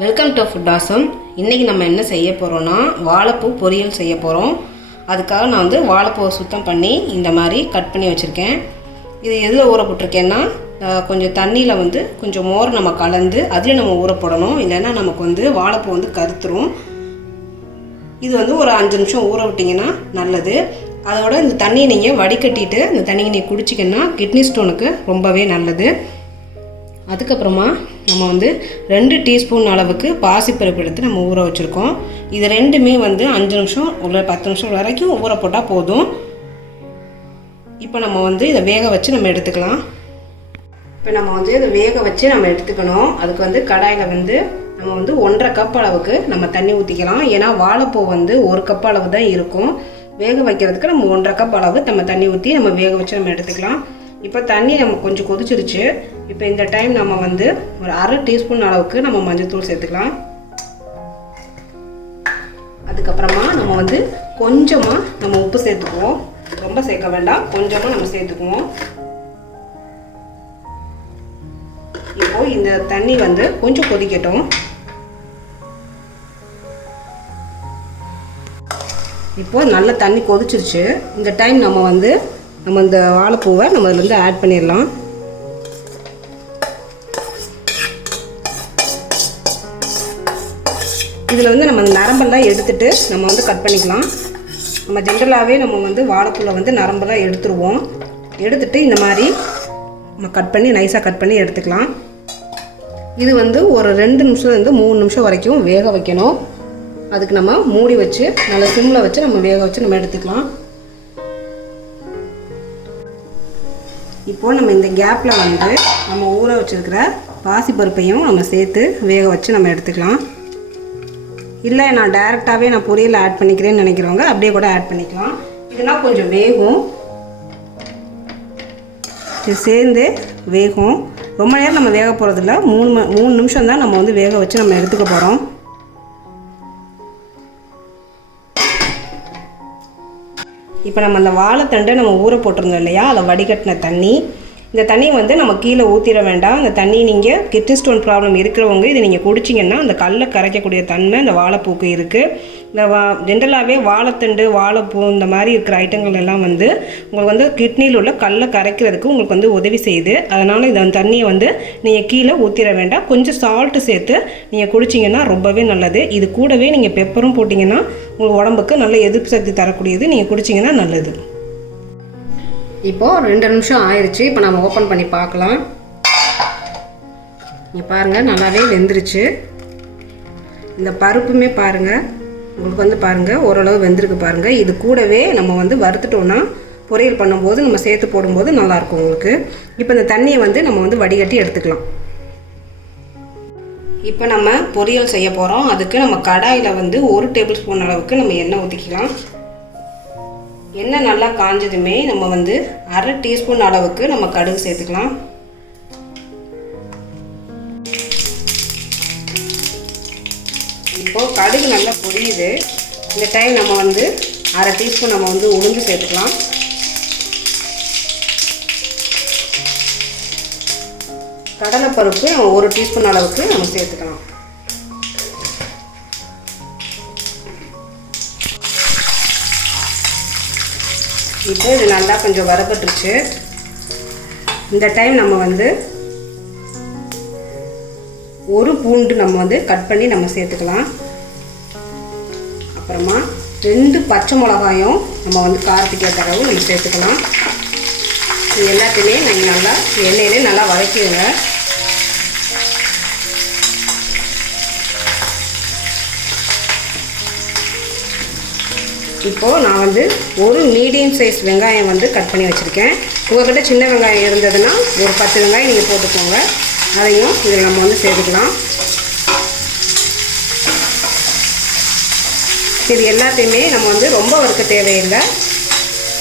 Welcome to food awesome. இன்றைக்கி நம்ம என்ன செய்ய போகிறோன்னா வாழைப்பூ பொரியல் செய்ய போகிறோம். அதுக்காக நான் வாழைப்பூவை சுத்தம் பண்ணி இந்த மாதிரி கட் பண்ணி வச்சுருக்கேன். இது எதில் ஊற போட்டிருக்கேன்னா கொஞ்சம் தண்ணியில் கொஞ்சம் மோர் நம்ம கலந்து அதில் நம்ம ஊற போடணும். இல்லைன்னா நமக்கு வாழைப்பூ கருத்துரும். இது ஒரு 5 நிமிஷம் ஊற விட்டிங்கன்னா நல்லது. அதோட இந்த தண்ணியை நீங்கள் வடிகட்டிட்டு இந்த தண்ணியை நீங்கள் குடிச்சிங்கன்னா கிட்னி ஸ்டோனுக்கு ரொம்பவே நல்லது. அதுக்கப்புறமா நம்ம 2 டீஸ்பூன் அளவுக்கு பாசிப்பருப்பு எடுத்து நம்ம ஊற வச்சுருக்கோம். இது ரெண்டுமே 5 நிமிஷம் உள்ள 10 நிமிஷம் வரைக்கும் ஊற போட்டால் போதும். இப்போ நம்ம இதை வேக வச்சு நம்ம எடுத்துக்கலாம். இப்போ நம்ம இதை வேக வச்சு நம்ம எடுத்துக்கணும். அதுக்கு கடாயில் நம்ம 1.5 கப் அளவுக்கு நம்ம தண்ணி ஊற்றிக்கலாம். ஏன்னா வாழைப்பூ 1 கப் அளவு தான் இருக்கும். வேக வைக்கிறதுக்கு நம்ம 1.5 கப் அளவு நம்ம தண்ணி ஊற்றி நம்ம வேக வச்சு நம்ம எடுத்துக்கலாம். இப்போ தண்ணி நம்ம கொஞ்சம் கொதிச்சிருச்சு. இப்போ இந்த டைம் நம்ம ஒரு 1/2 டீஸ்பூன் அளவுக்கு நம்ம மஞ்சள்தூள் சேர்த்துக்கலாம். அதுக்கப்புறமா நம்ம கொஞ்சமாக நம்ம உப்பு சேர்த்துக்குவோம். ரொம்ப சேர்க்க வேண்டாம், கொஞ்சமாக நம்ம சேர்த்துக்குவோம். இப்போ இந்த தண்ணி கொஞ்சம் கொதிக்கட்டும். இப்போ நல்ல தண்ணி கொதிச்சிருச்சு. இந்த டைம் நம்ம இந்த வாழைப்பூவை நம்ம அதில் ஆட் பண்ணிடலாம். இதில் நம்ம நரம்பெல்லாம் எடுத்துட்டு நம்ம கட் பண்ணிக்கலாம். நம்ம ஜென்ரலாகவே நம்ம வாழைப்பூவில் நரம்பெல்லாம் எடுத்துருவோம். எடுத்துட்டு இந்த மாதிரி நம்ம கட் பண்ணி நைஸாக கட் பண்ணி எடுத்துக்கலாம். இது ஒரு 2 நிமிஷத்துலேருந்து 3 நிமிஷம் வரைக்கும் வேக வைக்கணும். அதுக்கு நம்ம மூடி வச்சு நல்லா சிம்மில் வச்சு நம்ம வேக வச்சு நம்ம எடுத்துக்கலாம். இப்போது நம்ம இந்த கேப்பில் நம்ம ஊற வச்சுருக்கிற பாசிப்பருப்பையும் நம்ம சேர்த்து வேக வச்சு நம்ம எடுத்துக்கலாம். இல்லை நான் டைரெக்டாகவே நான் பொரியல் ஆட் பண்ணிக்கிறேன்னு நினைக்கிறவங்க அப்படியே கூட ஆட் பண்ணிக்கலாம். இதுனா கொஞ்சம் வேகும், இது சேர்ந்து வேகும். ரொம்ப நேரம் நம்ம வேக போகிறதில்ல, 3 நிமிஷம் தான் நம்ம வேக வச்சு நம்ம எடுத்துக்க போகிறோம். இப்போ நம்ம அந்த வாழைத்தண்டை நம்ம ஊற போட்டிருந்தோம் இல்லையா, அதை வடிகட்டின தண்ணி. இந்த தண்ணி நம்ம கீழே ஊற்றிட வேண்டாம். இந்த தண்ணி நீங்கள் கிட்னி ஸ்டோன் ப்ராப்ளம் இருக்கிறவங்க இதை நீங்கள் குடிச்சிங்கன்னா அந்த கல்லை கரைக்கக்கூடிய தன்மை இந்த வாழைப்பூக்கு இருக்குது. இந்த ஜென்ரலாகவே வாழைத்தண்டு வாழைப்பூ இந்த மாதிரி இருக்கிற ஐட்டங்கள் எல்லாம் உங்களுக்கு கிட்னியில் உள்ள கல்லை கரைக்கிறதுக்கு உங்களுக்கு உதவி செய்யுது. அதனால் இந்த தண்ணியை நீங்கள் கீழே ஊற்றிட வேண்டாம். கொஞ்சம் சால்ட்டு சேர்த்து நீங்கள் குடிச்சிங்கன்னா ரொம்பவே நல்லது. இது கூடவே நீங்கள் பெப்பரும் போட்டிங்கன்னா உங்களுக்கு உடம்புக்கு நல்ல எதிர்ப்பு சக்தி தரக்கூடியது. நீங்கள் குடிச்சிங்கன்னா நல்லது. இப்போது 2 நிமிஷம் ஆயிடுச்சு. இப்போ நம்ம ஓப்பன் பண்ணி பார்க்கலாம். நீங்கள் பாருங்கள், நல்லாவே வெந்துருச்சு. இந்த பருப்புமே பாருங்கள், உங்களுக்கு பாருங்கள் ஓரளவு வெந்திருக்கு பாருங்கள். இது கூடவே நம்ம வறுத்துட்டோன்னா பொரியல் பண்ணும்போது நம்ம சேர்த்து போடும்போது நல்லாயிருக்கும் உங்களுக்கு. இப்போ இந்த தண்ணியை நம்ம வடிகட்டி எடுத்துக்கலாம். இப்போ நம்ம பொரியல் செய்ய போகிறோம். அதுக்கு நம்ம கடாயில் 1 டேபிள் ஸ்பூன் அளவுக்கு நம்ம எண்ணெய் ஊற்றிக்கலாம். எண்ணெய் நல்லா காஞ்சதுமே நம்ம 1/2 டீஸ்பூன் அளவுக்கு நம்ம கடுகு சேர்த்துக்கலாம். இப்போது கடுகு நல்லா பொரியுது. இந்த டைம் நம்ம 1/2 டீஸ்பூன் நம்ம உளுந்து சேர்த்துக்கலாம். கடலைப்பருப்பு 1 டீஸ்பூன் அளவுக்கு நம்ம சேர்த்துக்கலாம். இப்போ இது நல்லா கொஞ்சம் வறுபட்டுருச்சு. இந்த டைம் நம்ம 1 பூண்டு நம்ம கட் பண்ணி நம்ம சேர்த்துக்கலாம். அப்புறமா 2 பச்சை மிளகாயும் நம்ம காரத்துக்கு ஏற்ற அளவு நம்ம சேர்த்துக்கலாம். இது எல்லாத்தையுமே நீங்கள் நல்லா எண்ணெயிலே நல்லா வதக்கிடுங்க. இப்போது நான் 1 மீடியம் சைஸ் வெங்காயம் கட் பண்ணி வச்சுருக்கேன். உங்கள்கிட்ட சின்ன வெங்காயம் இருந்ததுன்னா ஒரு 10 வெங்காயம் நீங்கள் போட்டுக்கோங்க. அதையும் இதில் நம்ம சேர்த்துக்கலாம். இது எல்லாத்தையுமே நம்ம ரொம்ப வறுக்க தேவையில்லை.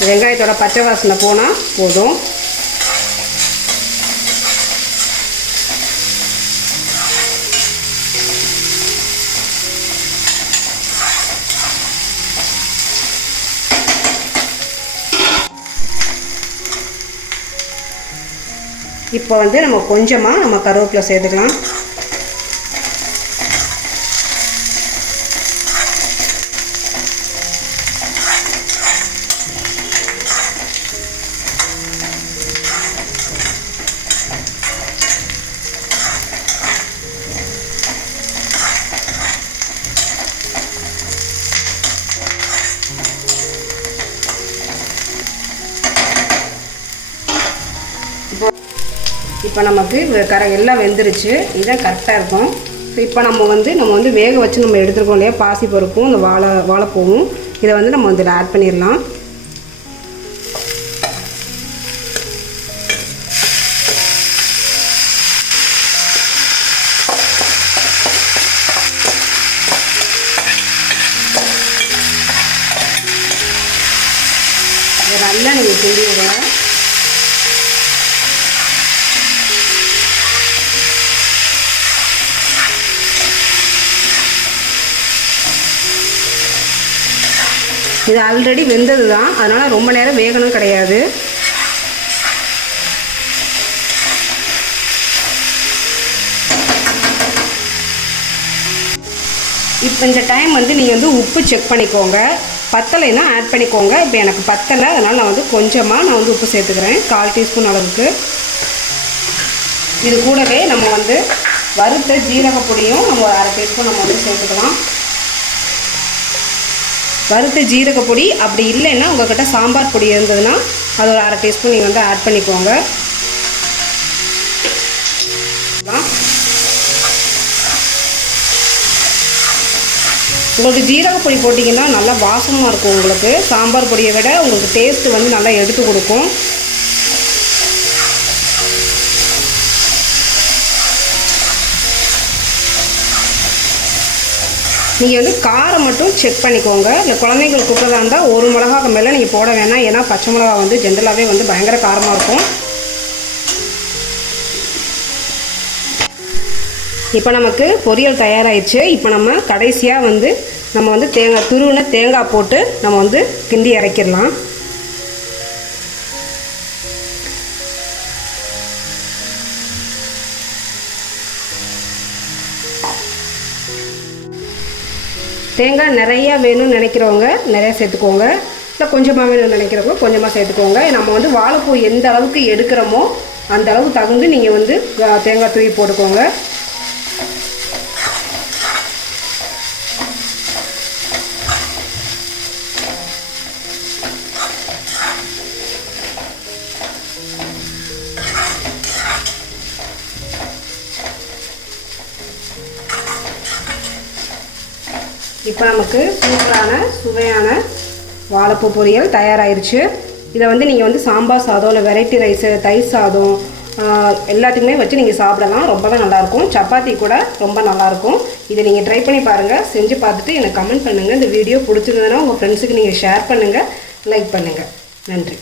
வெங்காயத்தோட பச்சை வாசனை போனால் போதும். இப்போ நம்ம கொஞ்சமாக நம்ம கருவேப்பிலை சேர்த்துக்கலாம். இப்போ நமக்கு எல்லாம் வெந்துருச்சு. இதான் கரெக்டாக இருக்கும். இப்போ நம்ம வந்து வேக வச்சு நம்ம எடுத்துருக்கோம் இல்லையா, பாசி பருப்பும் இந்த வாழைப்பூவும், இதை வந்து நம்ம வந்து ஆட் பண்ணிடலாம். இதை நல்லா நீங்கள் கிண்டி விடுங்க. இது ஆல்ரெடி வெந்தது தான், அதனால் ரொம்ப நேரம் வேகணும் கிடையாது. இப்போ இந்த டைம் வந்து நீங்கள் வந்து உப்பு செக் பண்ணிக்கோங்க. பத்தலைன்னா ஆட் பண்ணிக்கோங்க. இப்போ எனக்கு பத்தலை, அதனால் நான் வந்து கொஞ்சமாக நான் வந்து உப்பு சேர்த்துக்கிறேன், 1/4 டீஸ்பூன் அளவுக்கு. இது கூடவே நம்ம வந்து வறுத்த ஜீரகப்பொடியும் நம்ம ஒரு 1/2 டீஸ்பூன் நம்ம வந்து சேர்த்துக்கலாம். வறுத்த ஜீரகப்பொடி அப்படி இல்லைன்னா உங்கள்கிட்ட சாம்பார் பொடி இருந்ததுன்னா அது ஒரு 1/2 டீஸ்பூன் நீங்கள் வந்து ஆட் பண்ணிக்கோங்க. உங்களுக்கு ஜீரகப்பொடி போட்டிங்கன்னா நல்லா வாசமாக இருக்கும். உங்களுக்கு சாம்பார் பொடியை விட உங்களுக்கு டேஸ்ட்டு வந்து நல்லா எடுத்து கொடுக்கும். நீங்கள் வந்து காரம் மட்டும் செக் பண்ணிக்கோங்க. இல்லை குழந்தைங்களுக்கு கொடுக்குறதா இருந்தால் 1 மிளகாக்கு மேலே நீங்கள் போட வேணாம். ஏன்னா பச்சை மிளகா வந்து ஜென்ரலாகவே வந்து பயங்கர காரமாக இருக்கும். இப்போ நமக்கு பொரியல் தயாராகிடுச்சு. இப்போ நம்ம கடைசியாக வந்து நம்ம வந்து துருவின தேங்காய் போட்டு நம்ம வந்து கிண்டி இறக்கிடலாம். தேங்காய் நிறையா வேணும்னு நினைக்கிறவங்க நிறையா சேர்த்துக்கோங்க. இல்லை கொஞ்சமாக வேணும்னு நினைக்கிறவங்க கொஞ்சமாக சேர்த்துக்கோங்க. நம்ம வந்து வாழைப்பூ எந்த அளவுக்கு எடுக்கிறோமோ அந்த அளவுக்கு தகுந்து நீங்கள் வந்து தேங்காய் தூவி போட்டுக்கோங்க. இப்போ நமக்கு சூப்பரான சுவையான வாழைப்பூ பொரியல் தயாராகிருச்சு. இதை வந்து நீங்கள் வந்து சாம்பார் சாதம், இல்லை வெரைட்டி ரைஸு, தயிர் சாதம் எல்லாத்துக்குமே வச்சு நீங்கள் சாப்பிடலாம். ரொம்பவே நல்லாயிருக்கும். சப்பாத்தி கூட ரொம்ப நல்லாயிருக்கும். இதை நீங்கள் ட்ரை பண்ணி பாருங்கள். செஞ்சு பார்த்துட்டு எனக்கு கமெண்ட் பண்ணுங்கள். இந்த வீடியோ பிடிச்சிருந்ததுன்னா உங்கள் ஃப்ரெண்ட்ஸுக்கு நீங்கள் ஷேர் பண்ணுங்கள், லைக் பண்ணுங்கள். நன்றி.